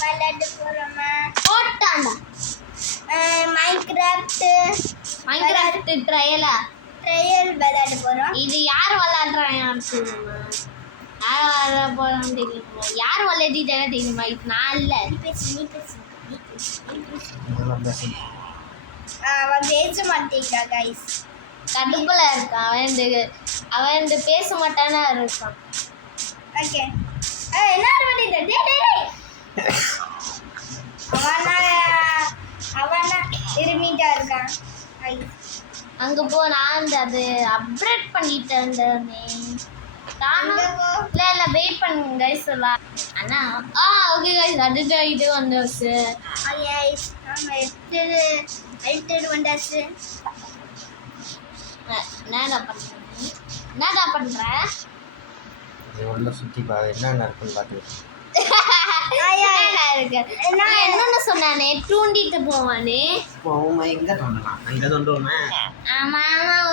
விளையாட போறோமா போட்டாண்டா Minecraft trial விளையாட போறோம். இது யார் விளையாடுறாங்க யார் விளையாட போறான்னு தெரியுமா? யார் விளையாடிட்டாங்க தெரியுமா? இது நான் இல்லை. அவன் பேச மாட்டேங்கிறா கைஸ். கடுப்புல இருக்கான் அவன் பேச மாட்டானா இருக்கான். ஓகே என்ன பண்ணிட்ட அவனா இருமிட்டா இருக்கான். அங்க போ. நான் அது அப்டேட் பண்ணிட்டேன். இல்ல வெயிட் பண்ணுங்க கைஸ். அண்ணா ஓகே கைஸ் அடுத்த இது வந்துச்சு. அடுத்தது வந்தாச்சு. என்னடா பண்ற உள்ள சுத்தி பாரு என்ன இருக்குன்னு பாத்து. நான் என்னன்னு சொன்னானே தூண்டிட்டு போவானே. எங்க தோண்டலாம் அங்க தோண்டுவோமே. ஆமா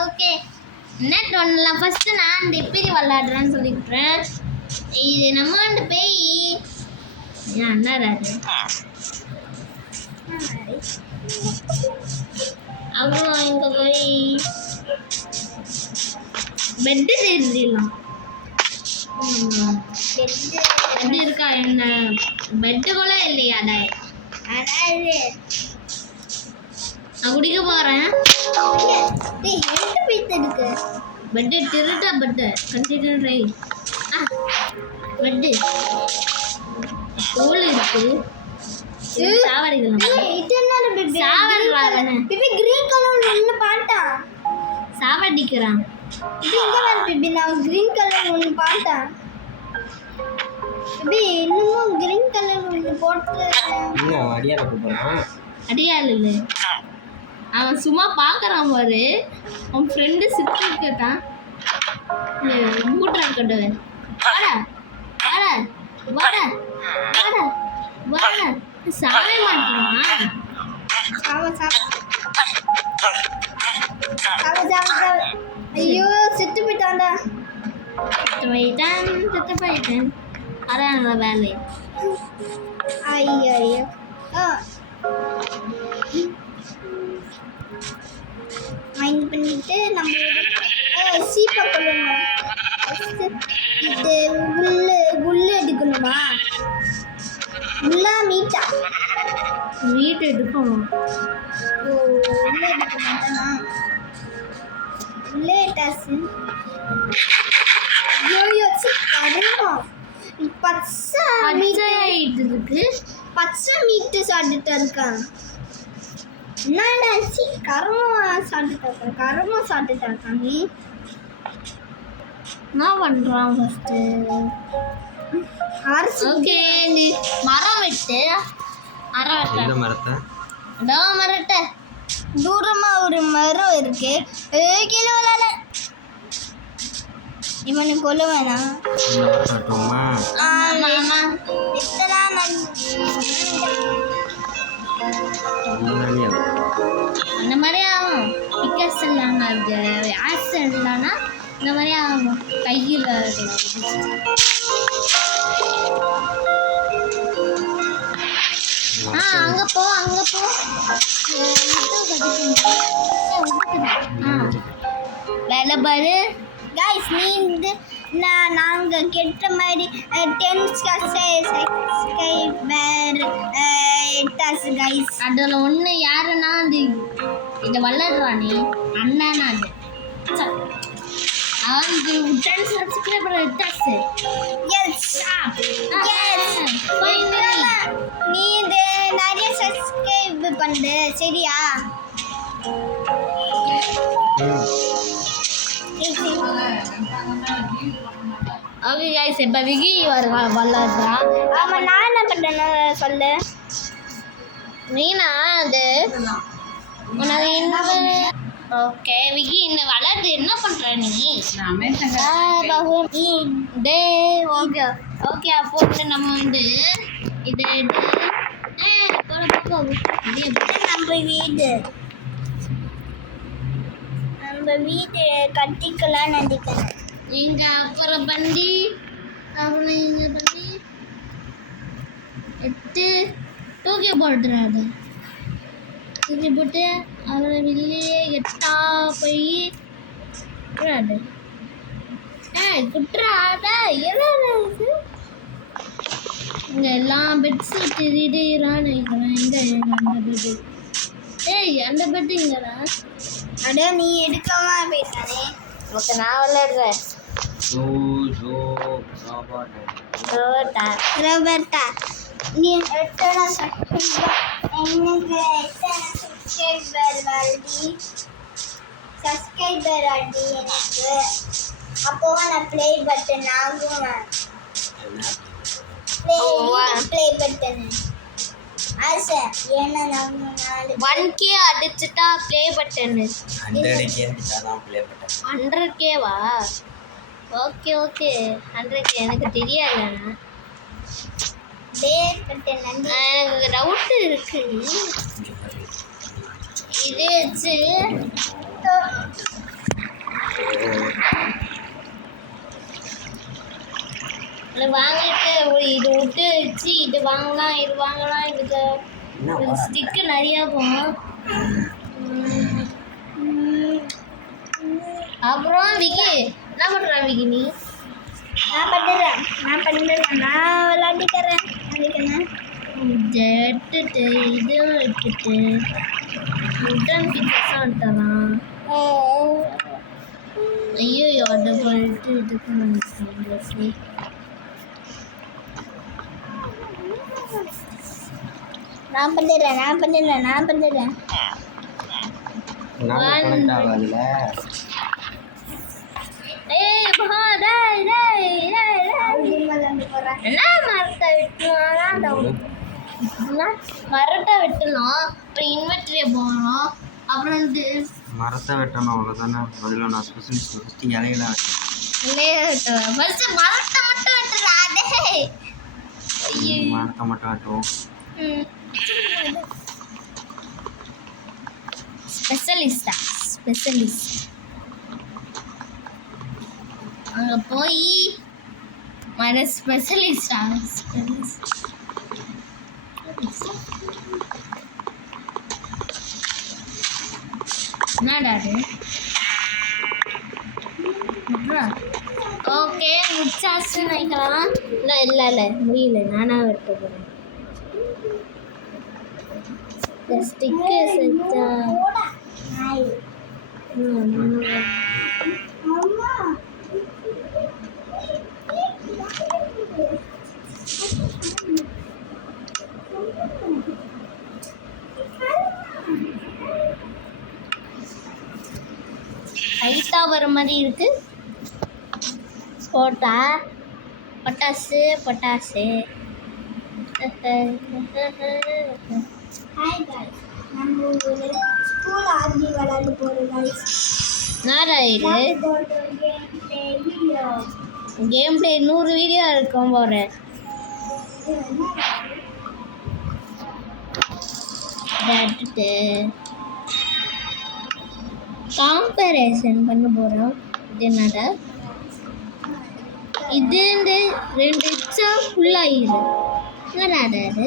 ஓகே என்ன தோண்டலாம். ஃபர்ஸ்ட் நான் அந்த எப்படி விளையாடுறேன்னு சொல்லிக்கிறேன். இது நம்ம வந்து போய் என்னடாது அப்புறம் இங்க போய் பெட்டு தெரிஞ்சிடலாம். பெட் இருக்கா என்ன? பெட்டு கூட இல்லையாடா. நான் குடிக்க போறேன். பெட்டு திருட்டா பெட்டு கண்டினியூ ரை. பெட்டு தோல் இருக்கு. சாவடிக்கிறான். கிரீன் கலர் ஒன்று பார்த்தேன். இன்னமும் கிரீன் கலர் ஒன்று போட்டு அடியாள் இல்லை. அவன் சும்மா பார்க்குறான் பாரு. அவன் ஃப்ரெண்டு சிட்டு கேட்டான். மூட்டை இருக்கட்டும். வாட சாவே மாட்டான். ஐயோ செத்து போயிட்டான்டா. செத்து போயிட்டேன். அதான் வேலை. ஐயோ மைண்ட் பண்ணிட்டு நம்ம சீப்பா கொள்ளணும். இது உள்ள எடுக்கணுமா? உள்ளா மீட்டா மீட் எடுக்கணும். உள்ள எடுக்க மாட்டானா? உள்ளே டாஸ். ஐயோ கருமா பச்சை மீட் இருக்கு. பச்சை மீட்டு சாப்பிட்டுட்டு இருக்கான். என்னடா கருமா சாப்பிட்டுட்டு இருக்கான். நீ என்ன பண்றான் ஃபர்ஸ்ட்? ஓகே நீ மரம் வெட்டு. மரத்தை தூரமா ஒரு மரம் இருக்கு. கீழே விளாட இவனு கொல்ல வேணாம். அந்த மாதிரி ஆகும். பிக்கஸ் இல்லைன்னா ஆக்சிடென்ட் இல்லைன்னா இந்த மாதிரி ஆகும். கையில் அங்கே போ வேலை பாரு கைஸ். நீ இந்த நாங்கள் கெட்ட மாதிரி 10 சப்ஸ்கிரைபர் டாஸ் கைஸ். அதில் ஒன்று யாருன்னா அது இதை வளர்றானே அண்ணனா. அது அவனுக்கு 10 சப்ஸ்கிரைபர் டாஸ். நீ இது நிறைய சப்ஸ்கிரைப் பண்ணு சரியா? ஓகே கைஸ் இப்போ விகி வளர்றா. ஆமாம் நான் என்ன பண்ணுறேன்னு சொல்லு. நீனா அது உனக்கு என்ன? ஓகே விகி இந்த வளர்ந்து என்ன பண்ணுற நீ? ஓகே ஓகே அப்போ வந்து நம்ம வந்து இது நம்ம வீடு கட்டிக்கலாம் நினைக்கிறேன். இங்கே அப்புறம் பண்ணி அப்புறம் இங்கே பண்ணி எடுத்து தூக்கி போட்டுறாரு. தூக்கி போட்டு அவரை வெளியே எட்டா போய் குட்டுறாரு. குட்டுறாட எல்லாம் இங்கே எல்லாம் பெட்ஸு திருடுறான்னு நினைக்கிறேன். எங்கே அந்த பெட்டு? ஏய் அந்த பெட்டு இங்கடா. அட நீ எடுக்காம போயிட்டானே. ஓகே நான் விளையாடுறேன். ரோபர்ட்டா நீ எத்தனை சப்ஸ்கிரைபர் எனக்கு எத்தனை சப்ஸ்கிரைபர் அடி எனக்கு அப்போ நான் ப்ளே பட்டன் ஆகுவேன். ப்ளே பட்டன் ஆசை ஏன்னா நம்ம 1K அடிச்சுட்டா ப்ளே பட்டனு 100Kவா? ஓகே ஓகே 100K எனக்கு தெரியாதுண்ணா. ப்ளே பட்டன் எனக்கு டவுட்டு இருக்கு. இது வச்சு வாங்கிட்டு இது விட்டு வச்சு இது வாங்கலாம் இதுக்கு ஸ்டிக்கு நிறையா போகும். அப்புறம் விக்கி என்ன பண்ணுறான் விக்கி? நீ நான் பண்ணுறேன் நான் விளையாடிக்கிறேன். எடுத்துட்டு இது எடுத்துட்டு உடன் பிக்ஸாக விட்டலாம். ஐயோ அதை போயிட்டு இதுக்கு நினைக்கிறேன். நான் பண்ணுறேன் என்ன மரத்தை வெட்டலாம். அப்புறம் இன்வெர்டரியை போகணும். அப்புறம் வந்து மரத்தை வெட்டணும் அவ்வளோதானே. பதிலாக நான் ஸ்பெஷலிஸ்ட் இலையெல்லாம் ஃபர்ஸ்ட் மரத்தை மட்டும் வெட்டுறாதே. மரத்தை மட்டும் வெட்டுவோம். ஸ்பெஷலிஸ்ட் அங்கே போய் ஸ்பெஷலிஸ்டா என்னடா ஓகே மிச்சாச்சு நினைக்கலாம். இல்லை முடியல. நானாக வெட்ட போகிறேன். ஸ்டிக்கு செஞ்சா ஹைட்டாக வர மாதிரி இருக்கு. பட்டாசு ஹாய் गाइस நம்ம ஒரு ஸ்கூல் ஆர்டி விளையாட போறோம் गाइस. நாரா இது கேம் பிளே 100 வீடியோ இருக்கும் போறேன். காம்பரேஷன் பண்ண போகிறோம். இது என்னடா இது 2 இச்சா ஃபுல்லாகிடும். என்னடா அது?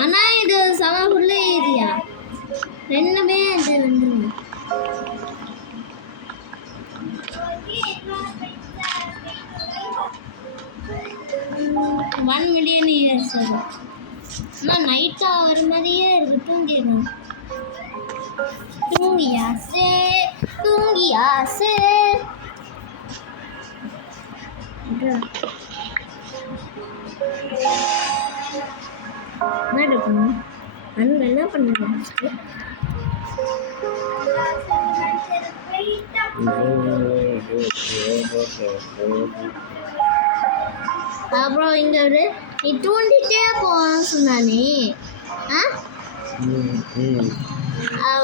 ஆனால் இது செம ஃபுல்லு ஏரியா ரெண்டுமே இது 1 மில்லியன் இயர்ஸ் வரும். ஆனால் நைட்டாக வர மாதிரியே இருக்கு. தூங்கியாசே என்ன பண்ணணும்? என்ன பண்ணுங்க? அப்புறம் இங்க ஒரு நீ தூண்டிட்டே போன்னு சொன்னானே.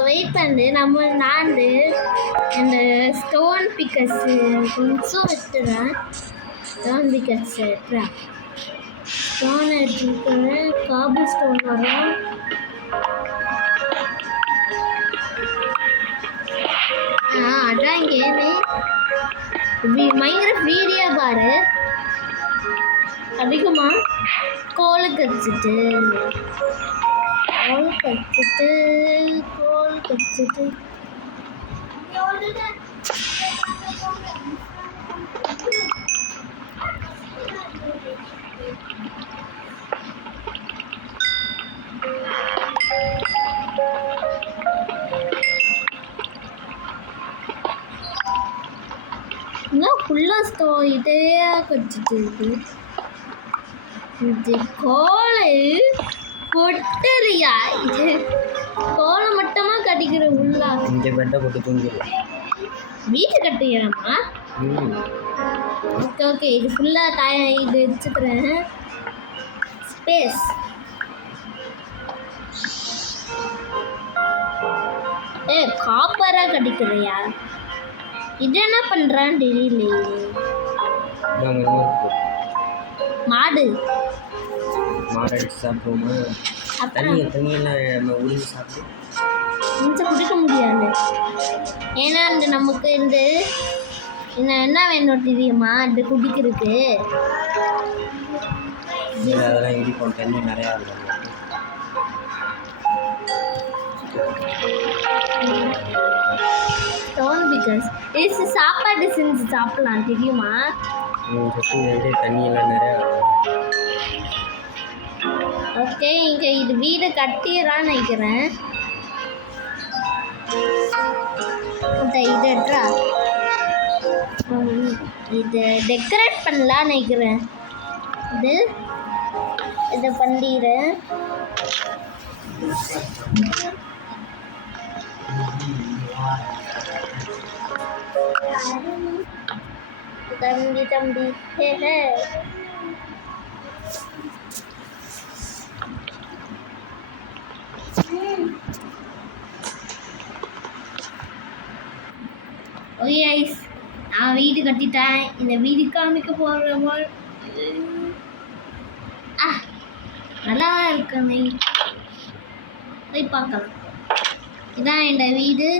வெயிட் பண்ணு. நான் இந்த ஸ்டோன் பிக்கர்ஸு கொஞ்சம் வெட்டுறேன். ஸ்டோன் பிக்கர்ஸ் வெட்டுறேன். ஸ்டோன் எடுத்துக்கிறேன். காபிள் ஸ்டோன் வரும். அதான் கேமு பயங்கர ஃப்ரீடியாக பாரு. அதிகமா கோல் கச்சிட்டு கோல் கச்சிட்டு கோல் கச்சிட்டு இன்னும் ஃபுல்லாக ஸ்டோரிட்டே கச்சிட்டு இருக்கு. இது கோலை கொட்டுறியா? இது கோலை மட்டுமா கட்டிக்கிற உள்ளா? இந்த பெட்டை போட்டு தூங்கிடுவோம். வீட்டு கட்டுகிறேம்மா. ஓகே ஓகே, இது ஃபுல்லாக இது வச்சுக்கிறேன். ஸ்பேஸ் காப்பராக கட்டிக்கிறியா? இது என்ன பண்ணுறான்னு தெரியலையே. மாடு அடிச்சு சாப்பிடுவோமா? தண்ணியெல்லாம் நம்ம உருவி சாப்பிட்டு கொஞ்சம் குடிக்க முடியாது. ஏன்னா இந்த நமக்கு இந்த என்ன வேணும் தெரியுமா? இந்த குடிக்கிறதுக்கு அதெல்லாம் இடிப்போம். தண்ணி நிறையா இருக்கும். இது சாப்பாடு செஞ்சு சாப்பிடலாம் தெரியுமா? தண்ணியெல்லாம் நிறையா ஓகே, இங்கே இது வீடு கட்டிடலான்னு நினைக்கிறேன். இது டெக்கரேட் பண்ணலான்னு நினைக்கிறேன். இதை பண்ணிடுறேன். தம்பி ஹே ஓகே ஐஸ், நான் வீடு கட்டிட்டேன். இந்த வீடு காமிக்க போகிறோமோ? நல்லா இருக்குமே, போய் பார்க்கலாம். இதான் என் வீடு.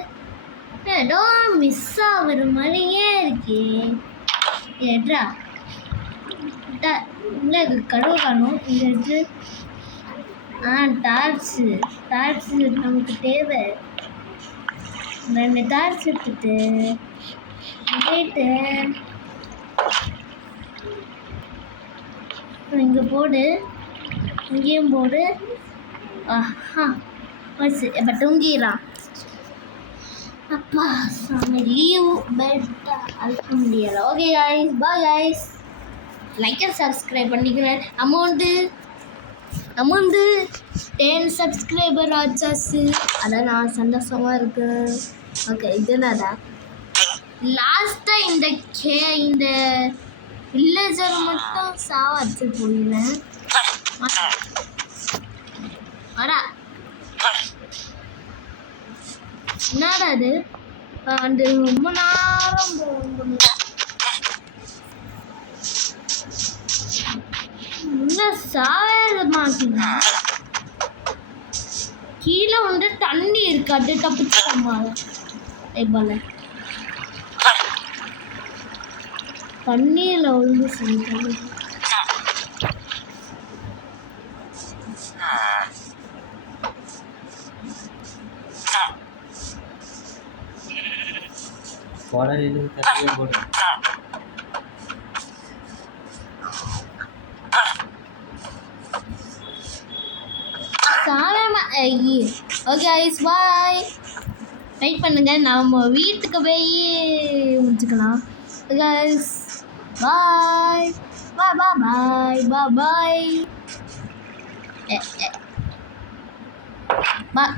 ஏதோ மிஸ் ஆகிற மாதிரியே இருக்கே. ஏட்ரா இல்லை, இது கடுவை காணும். இங்கே டார்ச் நமக்கு தேவை. 2 டார்ச் எடுத்துட்டு இங்கே போடு, இங்கேயும் போடு. இப்போ தூங்கிடலாம். அப்பா சாமி, லீவ் பெட்டா அழுத்த முடியலை. Okay guys, bye guys. Like and subscribe பண்ணிக்கிறேன். அமௌண்ட்டு 10 சப்ஸ்கிரைபர் ஆச்சாச்சு. அதான் நான் சந்தோஷமாக இருக்கேன். ஓகே, இதுனாடா லாஸ்ட்டாக இந்த வில்லேஜர் மட்டும் சாவச்சு போயிடுறேன். வரா என்னடா அது? அந்த ரொம்ப நேரம் இன்னும் சாவே மாட்டீங்க. கீழே வந்து தண்ணி இருக்கு, அது தப்பிச்சுக்கம்மா. போல தண்ணியில் விழுந்து சொல்லிட்டாங்க. ஓகே ஐஸ், பாய். வெயிட் பண்ணுங்க, நம்ம வீட்டுக்கு போய் முடிச்சுக்கலாம். கைஸ், பாய் பாய் பாய் பாய் பாய் பாய்.